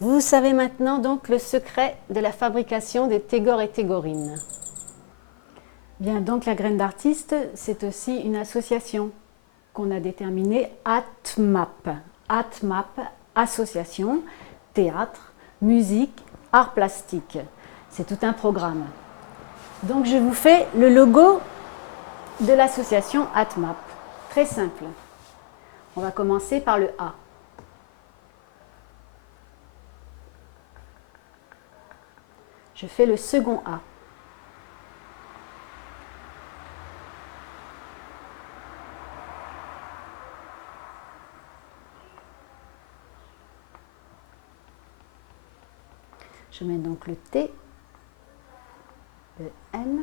Vous savez maintenant donc le secret de la fabrication des tégores et tégorines. Bien, donc la graine d'artiste, c'est aussi une association qu'on a déterminée ATMAP. ATMAP, association, théâtre, musique, art plastique. C'est tout un programme. Donc je vous fais le logo de l'association ATMAP. Très simple. On va commencer par le A. Je fais le second A. Je mets donc le T, le N,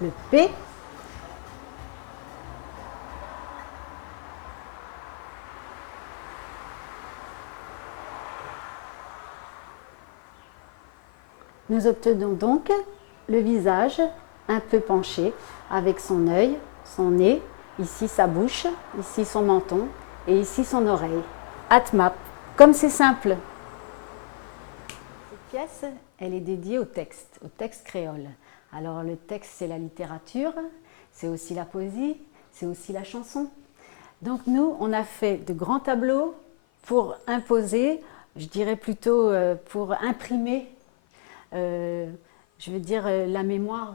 le P, nous obtenons donc le visage un peu penché avec son œil, son nez, ici sa bouche, ici son menton et ici son oreille. ATMAP, comme c'est simple. Cette pièce, elle est dédiée au texte créole. Alors le texte, c'est la littérature, c'est aussi la poésie, c'est aussi la chanson. Donc nous, on a fait de grands tableaux pour imposer, je dirais plutôt pour imprimer, je veux dire, la mémoire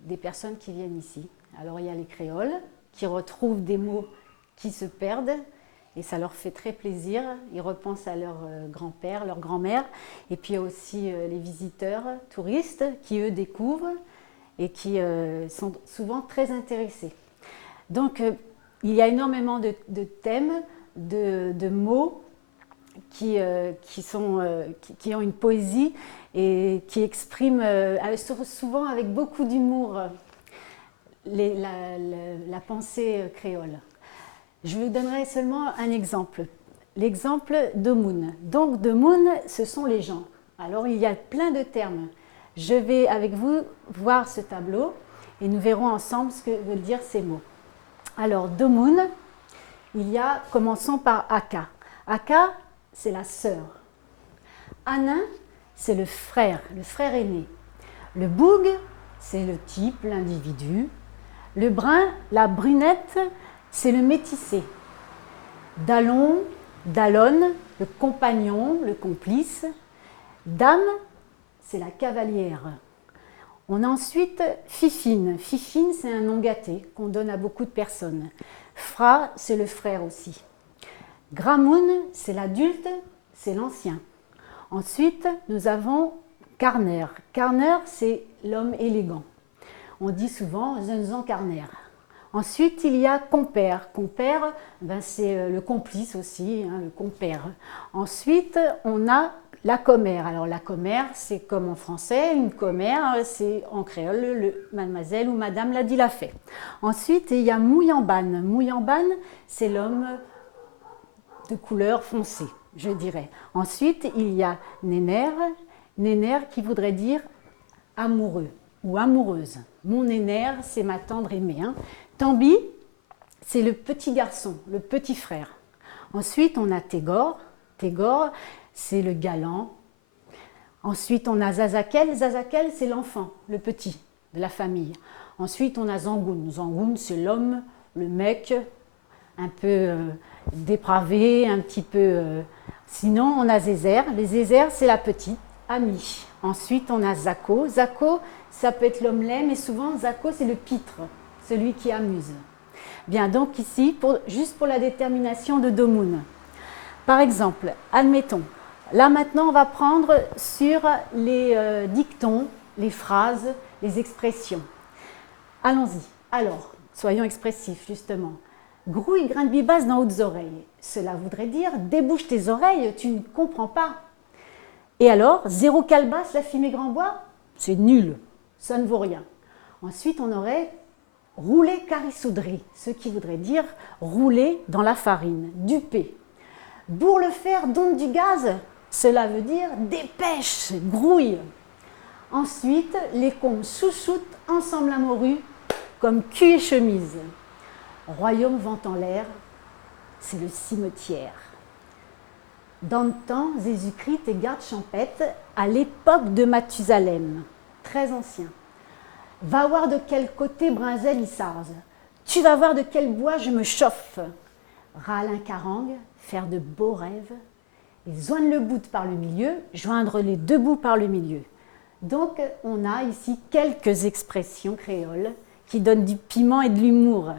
des personnes qui viennent ici. Alors il y a les créoles qui retrouvent des mots qui se perdent et ça leur fait très plaisir. Ils repensent à leur grand-père, leur grand-mère. Et puis il y a aussi les visiteurs, touristes qui eux découvrent et qui sont souvent très intéressés. Donc il y a énormément de thèmes, de mots qui ont une poésie et qui expriment souvent avec beaucoup d'humour la pensée créole. Je vous donnerai seulement un exemple, l'exemple d'Omoun. Donc d'Omoun, ce sont les gens. Alors il y a plein de termes. Je vais avec vous voir ce tableau et nous verrons ensemble ce que veulent dire ces mots. Alors d'Omoun, il y a, commençons par Aka. Aka, c'est la sœur. Anin, c'est le frère aîné. Le boug, c'est le type, l'individu. Le brun, la brunette, c'est le métissé. Dallon, dallonne, le compagnon, le complice. Dame, c'est la cavalière. On a ensuite Fifine. Fifine, c'est un nom gâté qu'on donne à beaucoup de personnes. Fra, c'est le frère aussi. Gramoun, c'est l'adulte, c'est l'ancien. Ensuite, nous avons Carner. Carner, c'est l'homme élégant. On dit souvent Zunzan Carner. Ensuite, il y a compère. Compère, ben, c'est le complice aussi, hein, le compère. Ensuite, on a la commère. Alors la commère, c'est comme en français, une commère, c'est en créole, le mademoiselle ou madame l'a dit l'a fait. Ensuite, il y a Mouyamban. Mouyamban, c'est l'homme de couleur foncée, je dirais. Ensuite, il y a Néner. Néner qui voudrait dire amoureux ou amoureuse. Mon Néner, c'est ma tendre aimée. Hein. Tambi, c'est le petit garçon, le petit frère. Ensuite, on a Tégor. Tégor, c'est le galant. Ensuite, on a Zazakel. Zazakel, c'est l'enfant, le petit de la famille. Ensuite, on a Zangoun. Zangoun, c'est l'homme, le mec, un peu dépravé, un petit peu... Sinon, on a Zézer. Les Zézer, c'est la petite amie. Ensuite, on a Zako. Zako, ça peut être l'homme laid, mais souvent, Zako, c'est le pitre, celui qui amuse. Bien, donc ici, juste pour la détermination de Domoun. Par exemple, admettons, là maintenant, on va prendre sur les dictons, les phrases, les expressions. Allons-y. Alors, soyons expressifs, justement. Grouille grain de bibasse dans hautes oreilles. Cela voudrait dire débouche tes oreilles, tu ne comprends pas. Et alors, zéro calebasse, la fumée grand bois, c'est nul, ça ne vaut rien. Ensuite, on aurait rouler carissoudrie, ce qui voudrait dire rouler dans la farine, duper. Bourre le fer, donne du gaz, cela veut dire dépêche, grouille. Ensuite, les combes chouchoute ensemble à morue, comme cul et chemise. Royaume vent en l'air, c'est le cimetière. Dans le temps, Jésus-Christ est garde champêtre à l'époque de Mathusalem, très ancien. Va voir de quel côté Brinzel il sarze. Tu vas voir de quel bois je me chauffe. Râle un carangue, faire de beaux rêves, et joindre le bout par le milieu, joindre les deux bouts par le milieu. Donc, on a ici quelques expressions créoles qui donnent du piment et de l'humour.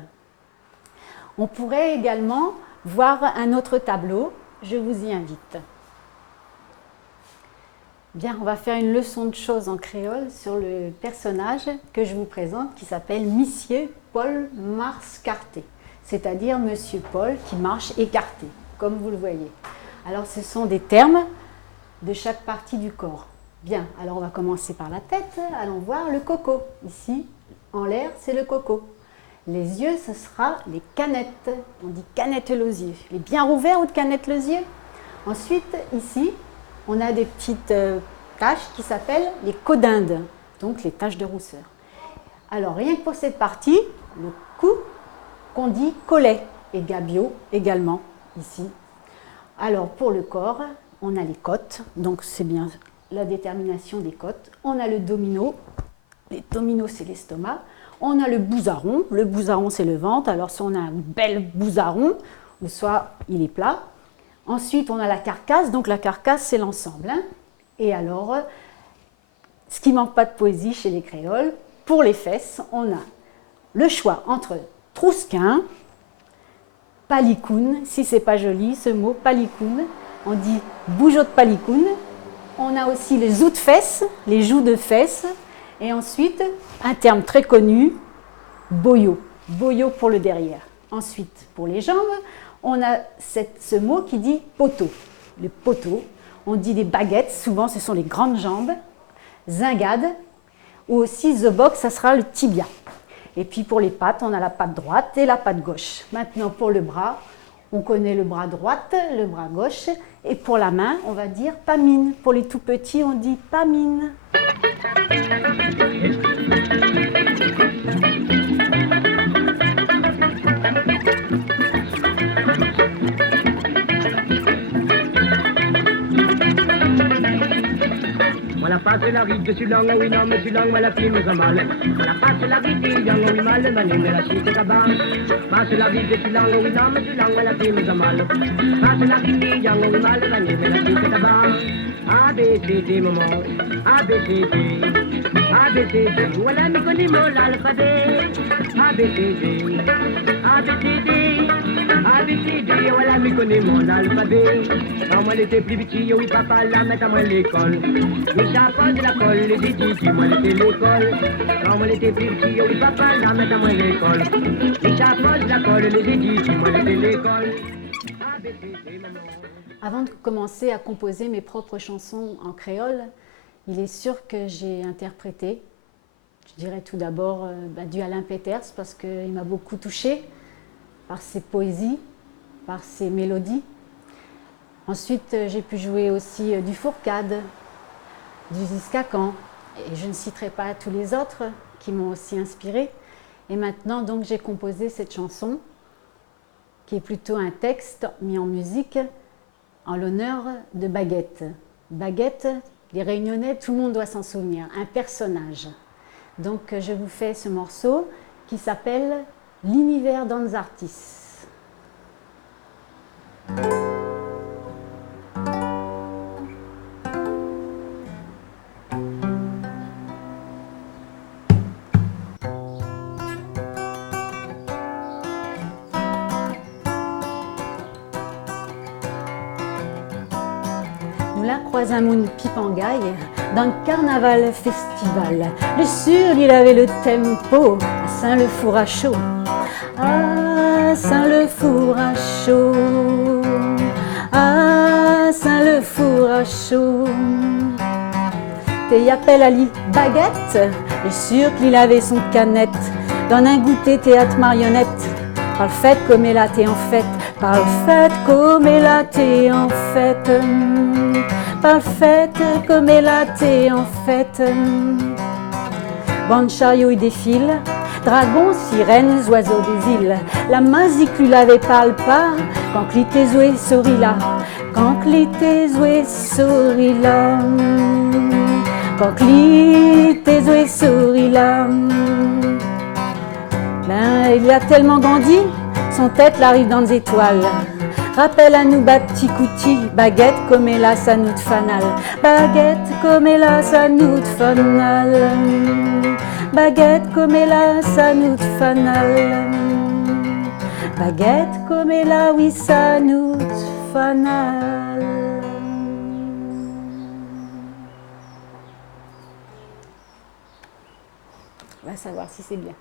On pourrait également voir un autre tableau, je vous y invite. Bien, on va faire une leçon de choses en créole sur le personnage que je vous présente qui s'appelle Monsieur Paul marche carté, c'est-à-dire Monsieur Paul qui marche écarté, comme vous le voyez. Alors, ce sont des termes de chaque partie du corps. Bien, alors on va commencer par la tête. Allons voir le coco. Ici, en l'air, c'est le coco. Les yeux, ce sera les canettes. On dit canette aux yeux. Les bien rouverts ou de canettes aux yeux. Ensuite, ici, on a des petites taches qui s'appellent les codindes, donc les taches de rousseur. Alors, rien que pour cette partie, le cou, qu'on dit collet, et gabio également, ici. Alors, pour le corps, on a les côtes, donc c'est bien la détermination des côtes. On a le domino, les dominos, c'est l'estomac. On a le bousaron c'est le ventre. Alors, soit on a un bel bousaron, ou soit il est plat. Ensuite, on a la carcasse, donc la carcasse, c'est l'ensemble. Hein. Et alors, ce qui ne manque pas de poésie chez les créoles, pour les fesses, on a le choix entre trousquin, palicoune, si c'est pas joli ce mot, palicoune, on dit bougeot de palicoune. On a aussi les joues de fesses, les joues de fesses. Et ensuite, un terme très connu, boyau. Boyau pour le derrière. Ensuite, pour les jambes, on a ce mot qui dit poteau. Le poteau. On dit des baguettes, souvent ce sont les grandes jambes. Zingade. Ou aussi the box, ça sera le tibia. Et puis pour les pattes, on a la patte droite et la patte gauche. Maintenant pour le bras, on connaît le bras droit, le bras gauche. Et pour la main, on va dire pamine. Pour les tout petits, on dit pamine. Voilà passe la ride sur langue, oui non, mais sur langue, la fille me mal. Voilà passe la ride, yang, oui mal, ma nime la chute tabac. Passe la ride sur langue, oui non, mais sur langue, la fille me mal. Passe la ride, yang, oui mal, ma nime la chute tabac. A, B, C, D, maman, A, B, C, D. A, B, C, D, voilà, nous connaissons l'alphabet. A, B, C, D. A, B, C, D. A, B, C, D, voilà, nous connaissons l'alphabet. Quand moi, j'étais plus petit, oui, papa, la mettre à moi l'école. Les chapeaux de la colle, les études, moi j'étais l'école. Quand moi j'étais plus petit, oui papa, la mettre à moi l'école. Les chapeaux de la colle, les études, moi j'étais l'école. Avant de commencer à composer mes propres chansons en créole, il est sûr que j'ai interprété, je dirais tout d'abord du Alain Peters parce qu'il m'a beaucoup touchée par ses poésies, par ses mélodies. Ensuite, j'ai pu jouer aussi du Fourcade, du Ziskakan, et je ne citerai pas tous les autres qui m'ont aussi inspirée. Et maintenant, donc, j'ai composé cette chanson, qui est plutôt un texte mis en musique en l'honneur de Baguette. Baguette, les Réunionnais, tout le monde doit s'en souvenir, un personnage. Donc, je vous fais ce morceau qui s'appelle « L'univers d'Anzartis ». Nous la croisâmes pipangaille dans le carnaval festival. Le sûr, il avait le tempo à Saint-le-Four-à-Chaud. Ah, Saint-le-Four-à-Chaud. Ah, Saint-le-Four-à-Chaud. T'y appelle à l'île Baguette. Le sûr qu'il avait son canette. Dans un goûter théâtre marionnette. Par le fait comme elle a été en fête. Par le fait comme elle a été en fête. Par le fait comme elle a été en fête. Bon chariot il défile, dragons, sirènes, oiseaux des îles. La maziclu l'avait parle pas, quand clité zoé sorila, quand clité zoé sorila, quand clité zoé sorila. Ben, il a tellement grandi, son tête l'arrive dans les étoiles. Rappelle à nous, petit couti, baguette comme elle ça nous de fanal. Baguette comme elle ça nous de fanal. Baguette comme elle ça nous de fanal. Baguette comme elle oui, ça nous de fanal. On va savoir si c'est bien.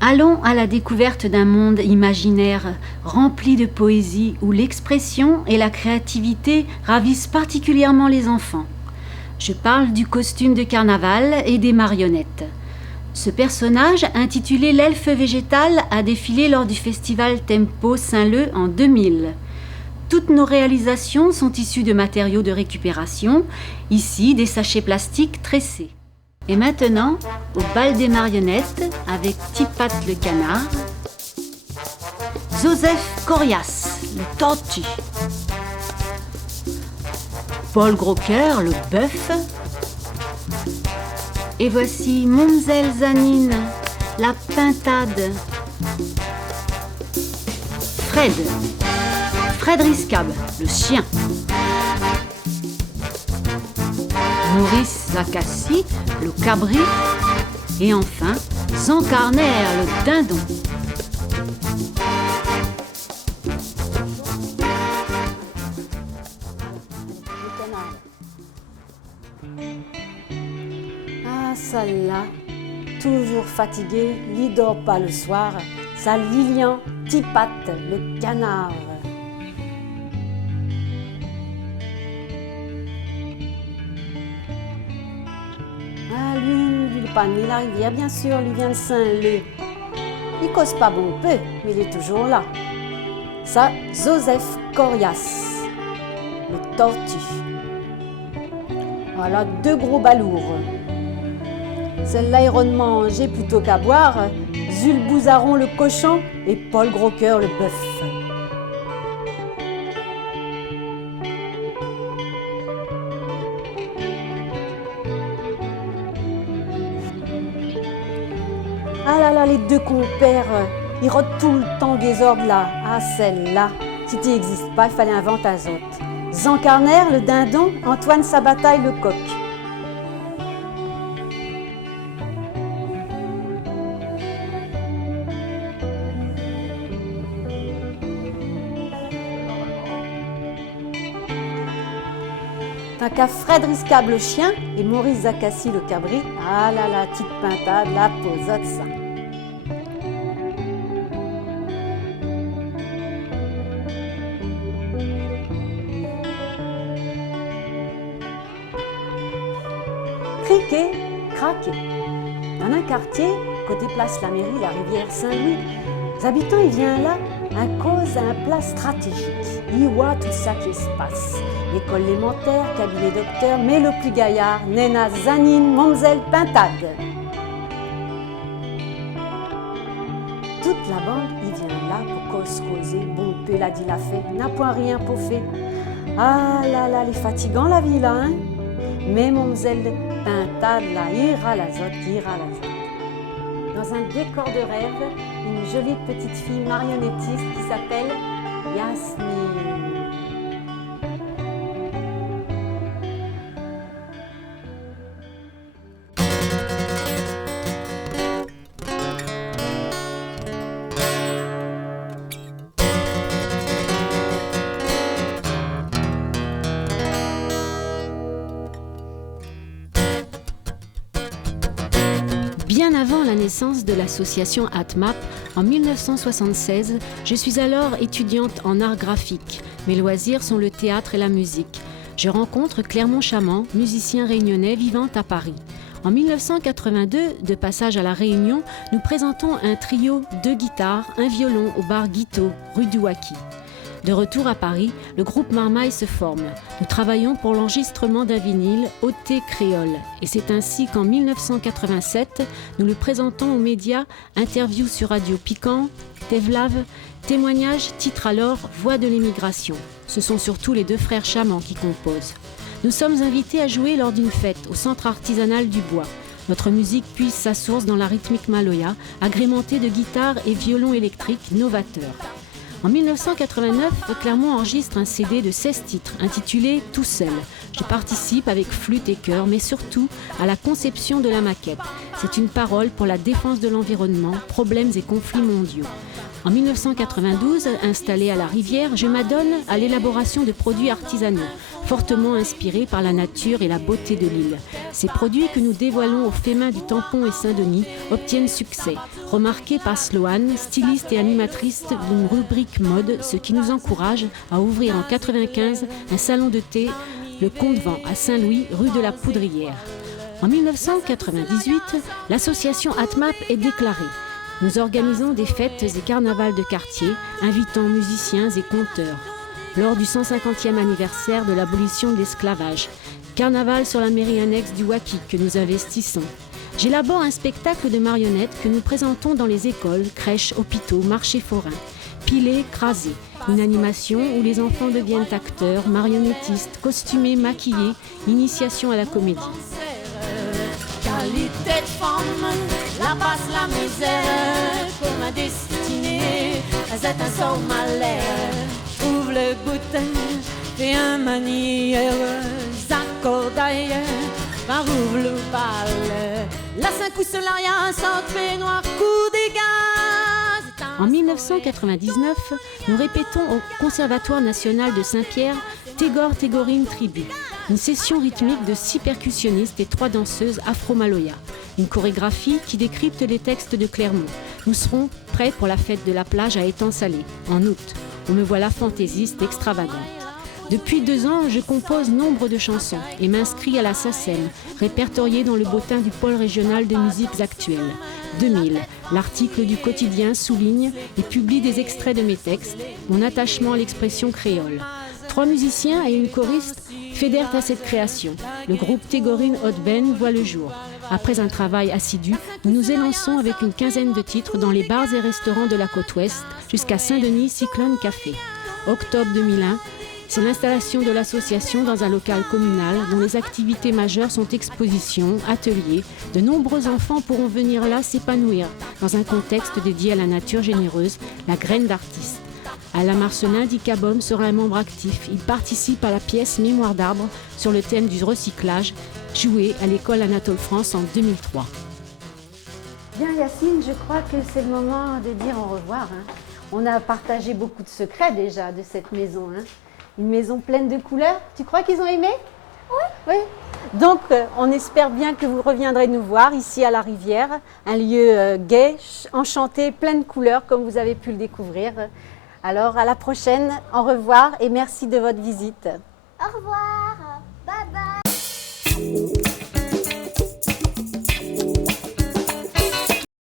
Allons à la découverte d'un monde imaginaire rempli de poésie où l'expression et la créativité ravissent particulièrement les enfants. Je parle du costume de carnaval et des marionnettes. Ce personnage, intitulé l'elfe végétal, a défilé lors du festival Tempo Saint-Leu en 2000. Toutes nos réalisations sont issues de matériaux de récupération, ici des sachets plastiques tressés. Et maintenant, au bal des marionnettes, avec Tipat le canard, Joseph Corias, le tortue, Paul Groscœur, le bœuf, et voici Momzelle Zanine, la pintade, Fred Riscab, le chien, Maurice Lacassie, le cabri, et enfin Zancarner, le dindon. Ah, celle-là, toujours fatigué, il dort pas le soir, ça Lilian Tipat, le canard. Ah, lui, il est pas né la rivière, bien sûr, lui vient de Saint-Leu. Il cause pas bon peu, mais il est toujours là. Ça, Joseph Corias, le tortue. Voilà, deux gros balourds. Celle-là, il de manger plutôt qu'à boire. Jules Bouzaron, le cochon, et Paul Groscœur, le bœuf. Ah là là, les deux compères, ils rodent tout le temps des ordres là. Ah, celle-là, si tu n'existes pas, il fallait inventer un autre. Zancarner, le dindon, Antoine Sabataille, le coq. Tant qu'à Fred Riscab, le chien, et Maurice Zacassi, le cabri, ah là là, petite pintade, la posote, ça. Criquet, craquer. Dans un quartier, côté place la mairie, la rivière Saint-Louis, les habitants, ils viennent là à cause d'un place stratégique. Ils voient tout ça qui se passe. École élémentaire, cabinet docteur, mais le plus gaillard, Nena Zanine, Momzelle Pintade. Toute la bande, il vient là pour causer, bon peu l'a dit la fait, n'a point rien pour fait. Ah là là, les fatigants la vie là, hein. Mais Momzelle Pintade là, ira la zotte. Dans un décor de rêve, une jolie petite fille marionnettiste qui s'appelle Yasmine. Bien avant la naissance de l'association ATMAP, en 1976, je suis alors étudiante en art graphique. Mes loisirs sont le théâtre et la musique. Je rencontre Clermont Chamand, musicien réunionnais vivant à Paris. En 1982, de passage à La Réunion, nous présentons un trio, 2 guitares, un violon au bar Guito, rue du Wacky. De retour à Paris, le groupe Marmaille se forme. Nous travaillons pour l'enregistrement d'un vinyle OT Créole. Et c'est ainsi qu'en 1987, nous le présentons aux médias, interview sur Radio Piquant, Tevlav, témoignage, titre alors Voix de l'émigration. Ce sont surtout les deux frères chamans qui composent. Nous sommes invités à jouer lors d'une fête au centre artisanal du Bois. Notre musique puise sa source dans la rythmique maloya, agrémentée de guitares et violons électriques novateurs. En 1989, Clermont enregistre un CD de 16 titres intitulé « Tout seul ». Je participe avec flûte et chœur, mais surtout à la conception de la maquette. C'est une parole pour la défense de l'environnement, problèmes et conflits mondiaux. En 1992, installé à la Rivière, je m'adonne à l'élaboration de produits artisanaux, fortement inspirés par la nature et la beauté de l'île. Ces produits que nous dévoilons aux Fémins du Tampon et Saint-Denis obtiennent succès, remarqués par Sloane, styliste et animatrice d'une rubrique mode, ce qui nous encourage à ouvrir en 1995 un salon de thé, le Comte-Vent, à Saint-Louis, rue de la Poudrière. En 1998, l'association ATMAP est déclarée. Nous organisons des fêtes et carnavals de quartier, invitant musiciens et conteurs. Lors du 150e anniversaire de l'abolition de l'esclavage, carnaval sur la mairie annexe du Waki que nous investissons. J'élabore un spectacle de marionnettes que nous présentons dans les écoles, crèches, hôpitaux, marchés forains. Pilé, crasé, une animation où les enfants deviennent acteurs, marionnettistes, costumés, maquillés, initiation à la comédie. Qualité de femme, la passe la misère, pour ma destinée, c'est un sort malheur. Ouvre le bouton, fais un manière, accord d'ailleurs, par ouvre le bal. La 5 coups solariat, sans peignoir, coup des gaz. En 1999, nous répétons au Conservatoire national de Saint-Pierre Tégor Tégorine Tribu, une session rythmique de 6 percussionnistes et 3 danseuses afro-maloya. Une chorégraphie qui décrypte les textes de Clermont. Nous serons prêts pour la fête de la plage à Étang-Salé, en août. On me voilà fantaisiste, extravagante. Depuis 2 ans, je compose nombre de chansons et m'inscris à la SACEM, répertoriée dans le bottin du pôle régional de musiques actuelles. 2000, l'article du quotidien souligne et publie des extraits de mes textes, mon attachement à l'expression créole. 3 musiciens et une choriste fédèrent à cette création. Le groupe Tégorine Hot Band voit le jour. Après un travail assidu, nous nous élançons avec une quinzaine de titres dans les bars et restaurants de la côte ouest jusqu'à Saint-Denis Cyclone Café. Octobre 2001, c'est l'installation de l'association dans un local communal dont les activités majeures sont expositions, ateliers. De nombreux enfants pourront venir là s'épanouir dans un contexte dédié à la nature généreuse, la graine d'artiste. Alain Marcelin d'Icabom sera un membre actif. Il participe à la pièce Mémoire d'arbre sur le thème du recyclage, jouée à l'école Anatole France en 2003. Bien Yacine, je crois que c'est le moment de dire au revoir. On a partagé beaucoup de secrets déjà de cette maison. Une maison pleine de couleurs. Tu crois qu'ils ont aimé ? Oui. Donc, on espère bien que vous reviendrez nous voir ici à la Rivière. Un lieu gai, enchanté, plein de couleurs comme vous avez pu le découvrir. Alors, à la prochaine, au revoir et merci de votre visite. Au revoir, bye bye.